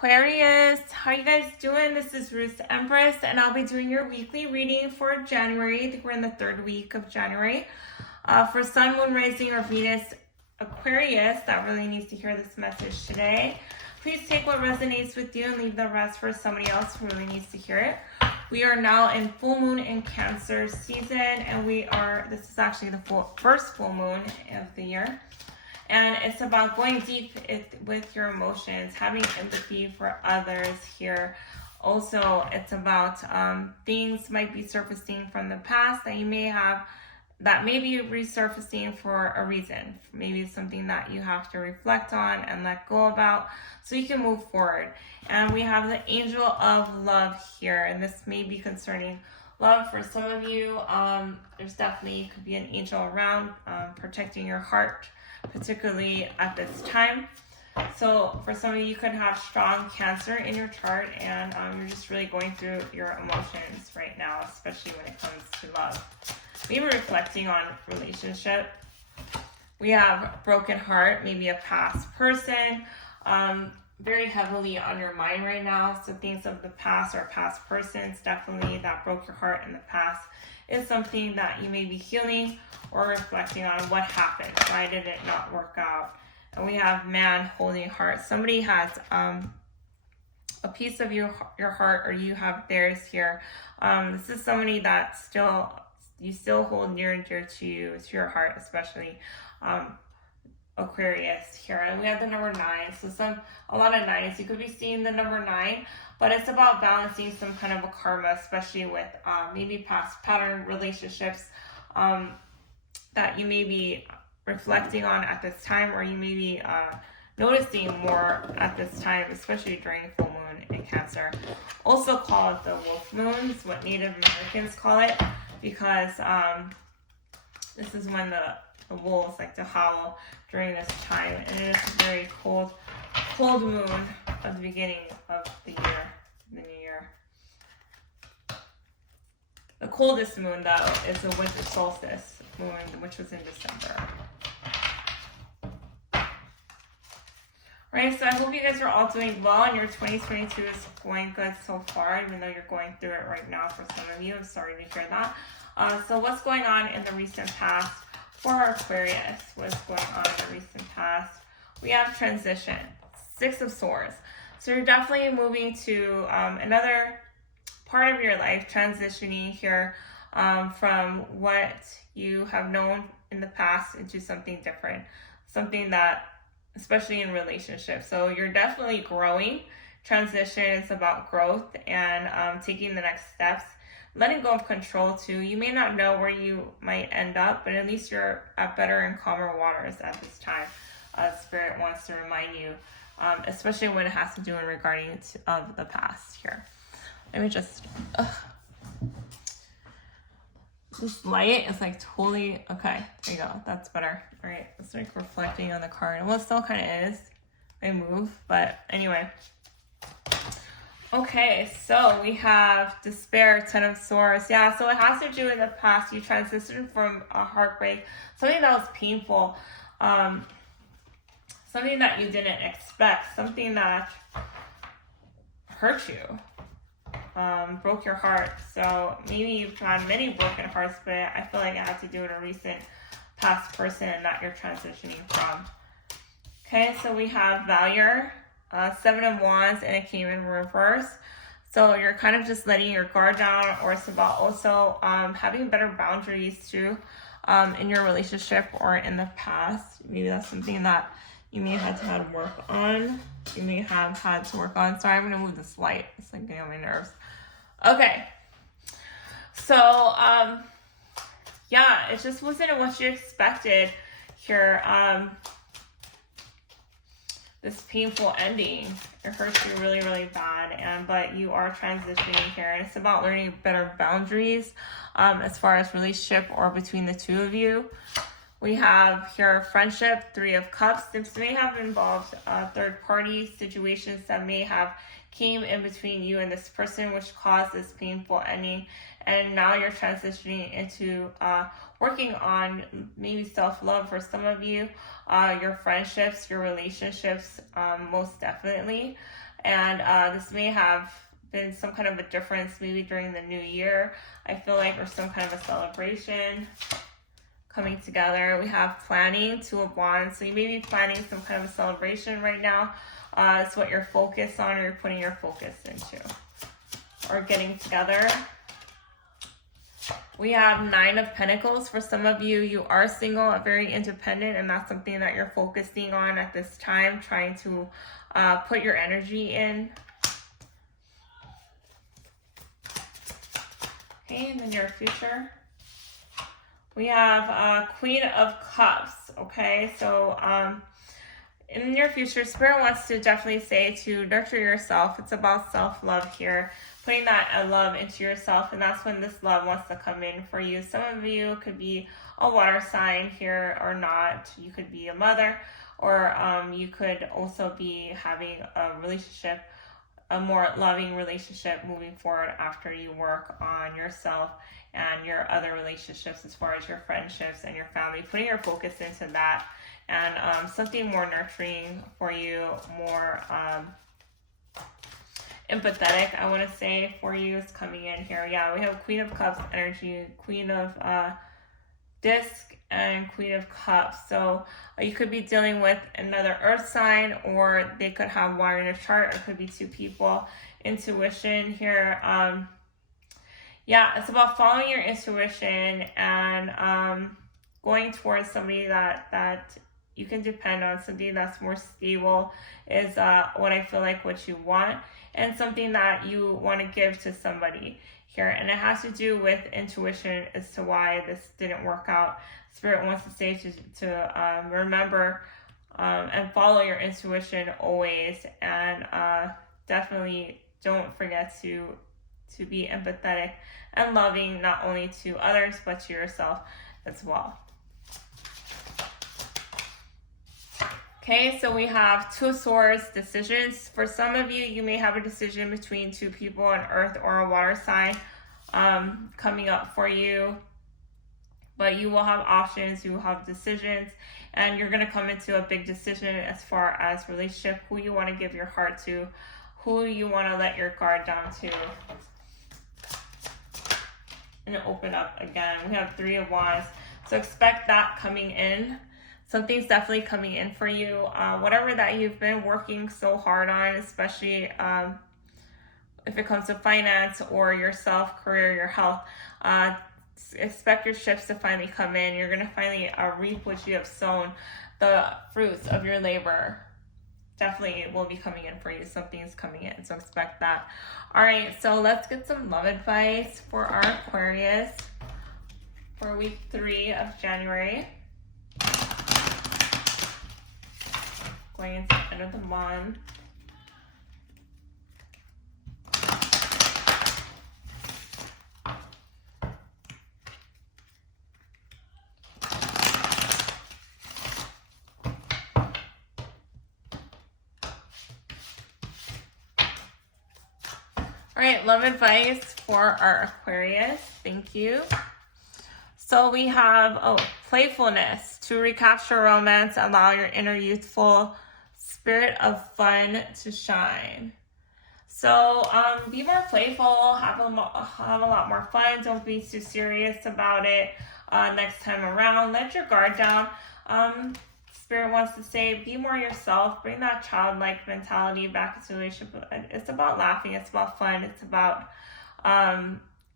Aquarius, how you guys doing? This is Roots Empress, and I'll be doing your weekly reading for January. I think we're in the third week of January. For Sun, Moon, Rising, or Venus Aquarius, that really needs to hear this message today. Please take what resonates with you and leave the rest for somebody else who really needs to hear it. We are now in full moon in Cancer season, and this is actually the first full moon of the year. And it's about going deep with your emotions, having empathy for others here. Also, it's about things might be surfacing from the past that you may have, that may be resurfacing for a reason. Maybe it's something that you have to reflect on and let go about so you can move forward. And we have the Angel of Love here, and this may be concerning love for some of you. There's definitely could be an angel around protecting your heart, particularly at this time. So for some of you could have strong Cancer in your chart, and you're just really going through your emotions right now, especially when it comes to love. Maybe reflecting on relationship. We have broken heart, maybe a past person, very heavily on your mind right now. So things of the past or past persons definitely that broke your heart in the past is something that you may be healing or reflecting on what happened. Why did it not work out? And we have Man holding heart. Somebody has a piece of your heart, or you have theirs here. This is somebody that you still hold near and dear to your heart, especially Aquarius here. And we have the number 9. So a lot of 9s. You could be seeing the number 9, but it's about balancing some kind of a karma, especially with maybe past pattern relationships that you may be reflecting on at this time, or you may be noticing more at this time, especially during full moon in Cancer. Also called the wolf moons, what Native Americans call it, because this is when the wolves like to howl during this time, and it is a very cold moon at the beginning of the year, the new year. The coldest moon, though, is the winter solstice moon, which was in December. Right, so I hope you guys are all doing well, and your 2022 is going good so far, even though you're going through it right now for some of you. I'm sorry to hear that. So what's going on in the recent past for our Aquarius? What's going on in the recent past? We have transition, 6 of Swords. So you're definitely moving to another part of your life, transitioning here from what you have known in the past into something different, something that, especially in relationships. So you're definitely growing. Transition is about growth and taking the next steps, letting go of control too. You may not know where you might end up, but at least you're at better and calmer waters at this time. Spirit wants to remind you, especially when it has to do in regarding of the past here. Let me just, this light is like totally, okay, there you go, that's better. All right, it's like reflecting on the card. Well, it still kind of is, I move, but anyway. Okay, so we have despair, 10 of Swords. Yeah, so it has to do with the past. You transitioned from a heartbreak, something that was painful, something that you didn't expect, something that hurt you, broke your heart. So maybe you've had many broken hearts, but I feel like it had to do with a recent past person that you're transitioning from. Okay, so we have Valor. 7 of Wands, and it came in reverse. So you're kind of just letting your guard down, or it's about also having better boundaries too in your relationship or in the past. Maybe that's something that you may have had to work on. You may have had to work on. Sorry, I'm going to move this light. It's like getting on my nerves. Okay. So, yeah, it just wasn't what you expected here. This painful ending, it hurts you really, really bad, but you are transitioning here, and it's about learning better boundaries as far as relationship or between the two of you. We have here friendship, 3 of Cups. This may have involved third-party situations that may have came in between you and this person, which caused this painful ending. And now you're transitioning into working on maybe self-love for some of you, your friendships, your relationships, most definitely. And this may have been some kind of a difference maybe during the new year, I feel like, or some kind of a celebration coming together. We have planning, 2 of Wands. So you may be planning some kind of a celebration right now. It's what you're focused on, or you're putting your focus into, or getting together. We have 9 of Pentacles. For some of you, you are single, very independent, and that's something that you're focusing on at this time, trying to put your energy in. Okay, in the near future. We have Queen of Cups, okay? So in the near future, Spirit wants to definitely say to nurture yourself. It's about self-love here, putting that love into yourself, and that's when this love wants to come in for you. Some of you could be a water sign here or not. You could be a mother, or you could also be having a relationship, a more loving relationship moving forward after you work on yourself and your other relationships as far as your friendships and your family, putting your focus into that, and something more nurturing for you, more empathetic, I want to say, for you is coming in here. Yeah, we have Queen of Cups energy, Queen of Disc, and Queen of Cups. So you could be dealing with another earth sign, or they could have water in a chart, or it could be 2 people. Intuition here. Yeah, it's about following your intuition and going towards somebody that you can depend on, something that's more stable is what I feel like what you want, and something that you want to give to somebody here. And it has to do with intuition as to why this didn't work out. Spirit wants to say to remember and follow your intuition always, and definitely don't forget to be empathetic and loving, not only to others but to yourself as well. Okay, so we have 2 Swords, decisions. For some of you, you may have a decision between 2 people, an earth or a water sign, coming up for you. But you will have options, you will have decisions, and you're going to come into a big decision as far as relationship, who you want to give your heart to, who you want to let your guard down to. And open up again. We have 3 of Wands. So expect that coming in. Something's definitely coming in for you. Whatever that you've been working so hard on, especially if it comes to finance or yourself, career, your health, expect your shifts to finally come in. You're going to finally reap what you have sown. The fruits of your labor definitely will be coming in for you. Something's coming in, so expect that. All right, so let's get some love advice for our Aquarius for week 3 of January. Going into the end of the month. All right, love advice for our Aquarius. Thank you. So we have, playfulness. To recapture romance, allow your inner youthful spirit of fun to shine. So be more playful, have a lot more fun. Don't be too serious about it next time around. Let your guard down. Spirit wants to say, be more yourself. Bring that childlike mentality back into the relationship. It's about laughing. It's about fun. It's about,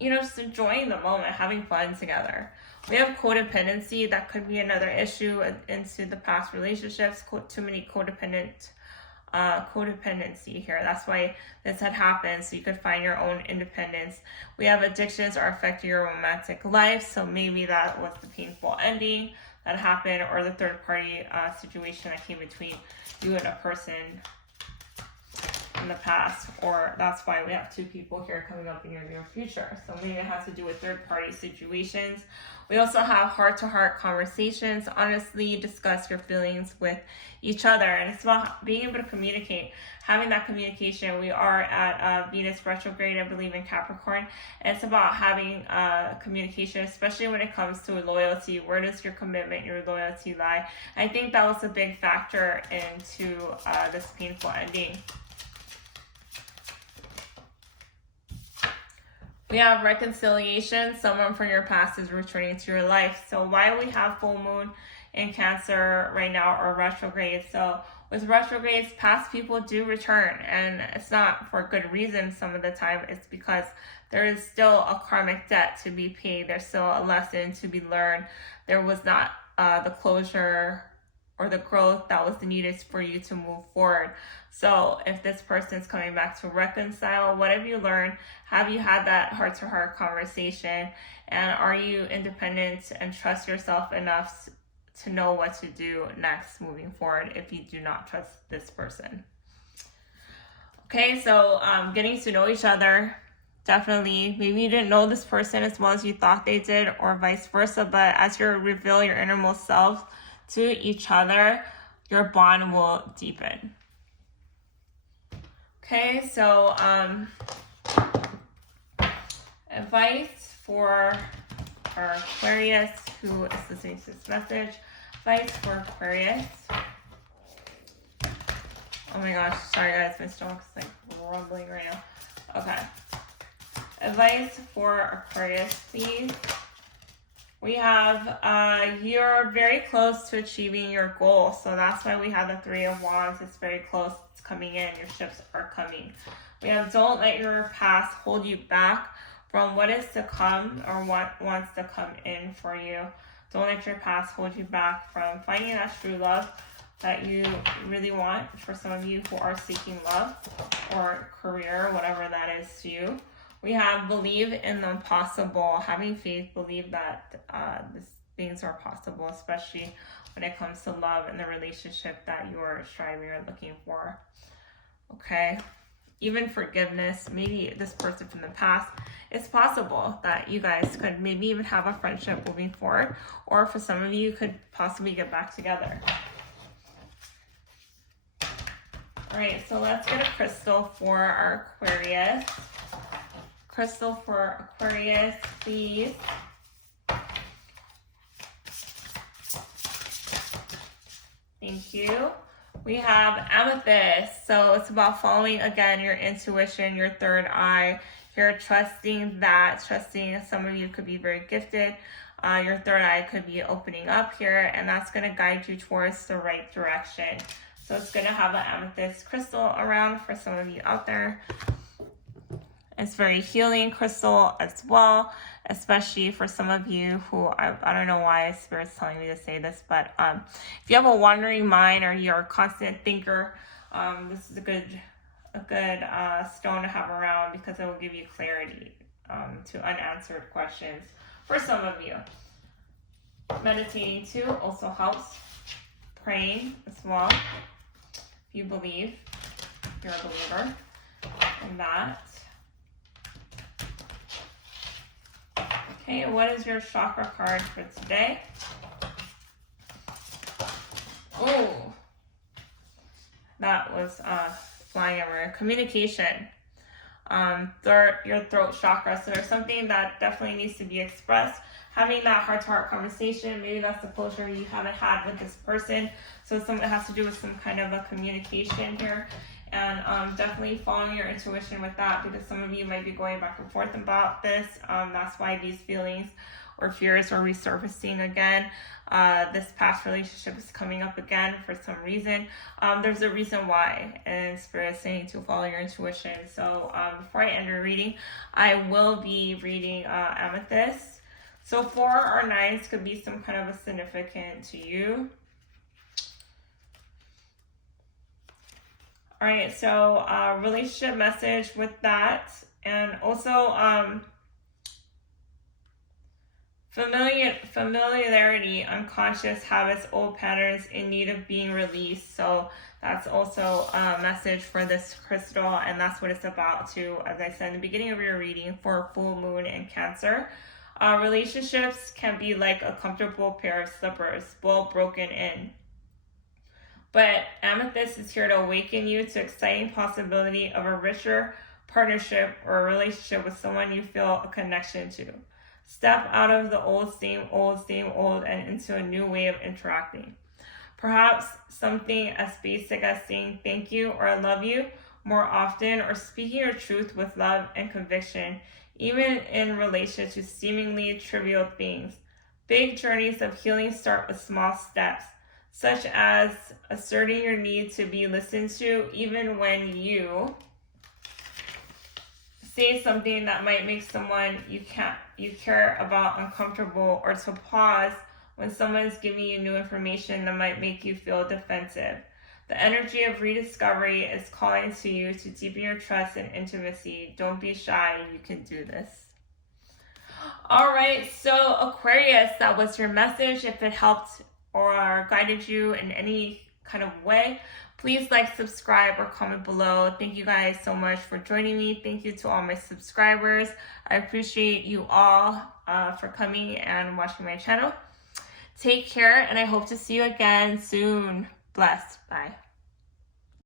just enjoying the moment, having fun together. We have codependency. That could be another issue into the past relationships. Too many codependency here. That's why this had happened, so you could find your own independence. We have addictions are affecting your romantic life, so maybe that was the painful ending that happened, or the third party situation that came between you and a person. from the past, or that's why we have two people here coming up in your near future. So maybe it has to do with third-party situations. We also have heart-to-heart conversations. Honestly, discuss your feelings with each other, and it's about being able to communicate, having that communication. We are at Venus retrograde, I believe, in Capricorn, and it's about having communication, especially when it comes to loyalty. Where does your commitment, your loyalty lie? I think that was a big factor into this painful ending. We have reconciliation. Someone from your past is returning to your life. So why we have full moon in Cancer right now, or retrograde? So with retrogrades, past people do return, and it's not for good reason. Some of the time it's because there is still a karmic debt to be paid. There's still a lesson to be learned. There was not the closure or the growth that was needed for you to move forward. So if this person's coming back to reconcile, what have you learned? Have you had that heart-to-heart conversation? And are you independent and trust yourself enough to know what to do next moving forward if you do not trust this person? Okay, so getting to know each other. Definitely, maybe you didn't know this person as well as you thought they did, or vice versa, but as you reveal your innermost self to each other, your bond will deepen. Okay, so advice for our Aquarius who is listening to this message. Advice for Aquarius. Oh my gosh, sorry guys, my stomach's like rumbling right now. Okay. Advice for Aquarius, please. We have, you're very close to achieving your goal. So that's why we have the Three of Wands. It's very close. It's coming in. Your ships are coming. We have, don't let your past hold you back from what is to come or what wants to come in for you. Don't let your past hold you back from finding that true love that you really want. For some of you who are seeking love or career, whatever that is to you. We have believe in the impossible, having faith, believe that things are possible, especially when it comes to love and the relationship that you're striving or looking for. Okay. Even forgiveness, maybe this person from the past, it's possible that you guys could maybe even have a friendship moving forward, or for some of you could possibly get back together. All right, so let's get a crystal for our Aquarius. Crystal for Aquarius, please. Thank you. We have amethyst. So it's about following, again, your intuition, your third eye. You're trusting that, some of you could be very gifted. Your third eye could be opening up here, and that's going to guide you towards the right direction. So it's going to have an amethyst crystal around for some of you out there. It's very healing crystal as well, especially for some of you who, I don't know why Spirit's telling me to say this, but if you have a wandering mind or you're a constant thinker, this is a good stone to have around, because it will give you clarity to unanswered questions for some of you. Meditating too also helps. Praying as well. If you believe, you're a believer in that. Okay, what is your chakra card for today? Oh, that was flying everywhere. Communication. Your throat chakra. So there's something that definitely needs to be expressed. Having that heart-to-heart conversation. Maybe that's the closure you haven't had with this person. So it has to do with some kind of a communication here. And definitely following your intuition with that, because some of you might be going back and forth about this. That's why these feelings or fears are resurfacing again. This past relationship is coming up again for some reason. There's a reason why, and Spirit is saying to follow your intuition. So before I end your reading, I will be reading Amethyst. So 4 or 9s could be some kind of a significant to you. All right, so relationship message with that, and also Familiarity, unconscious habits, old patterns in need of being released. So that's also a message for this crystal, and that's what it's about too, as I said in the beginning of your reading, for full moon in Cancer. Relationships can be like a comfortable pair of slippers, well broken in. But Amethyst is here to awaken you to exciting possibility of a richer partnership or a relationship with someone you feel a connection to. Step out of the same old, and into a new way of interacting. Perhaps something as basic as saying thank you or I love you more often, or speaking your truth with love and conviction, even in relation to seemingly trivial things. Big journeys of healing start with small steps, such as asserting your need to be listened to, even when you say something that might make someone you care about uncomfortable, or to pause when someone's giving you new information that might make you feel defensive. The energy of rediscovery is calling to you to deepen your trust and intimacy. Don't be shy, you can do this. All right, so Aquarius, that was your message. If it helped or guided you in any kind of way, please like, subscribe, or comment below. Thank you guys so much for joining me. Thank you to all my subscribers. I appreciate you all for coming and watching my channel. Take care, and I hope to see you again soon. Blessed. Bye.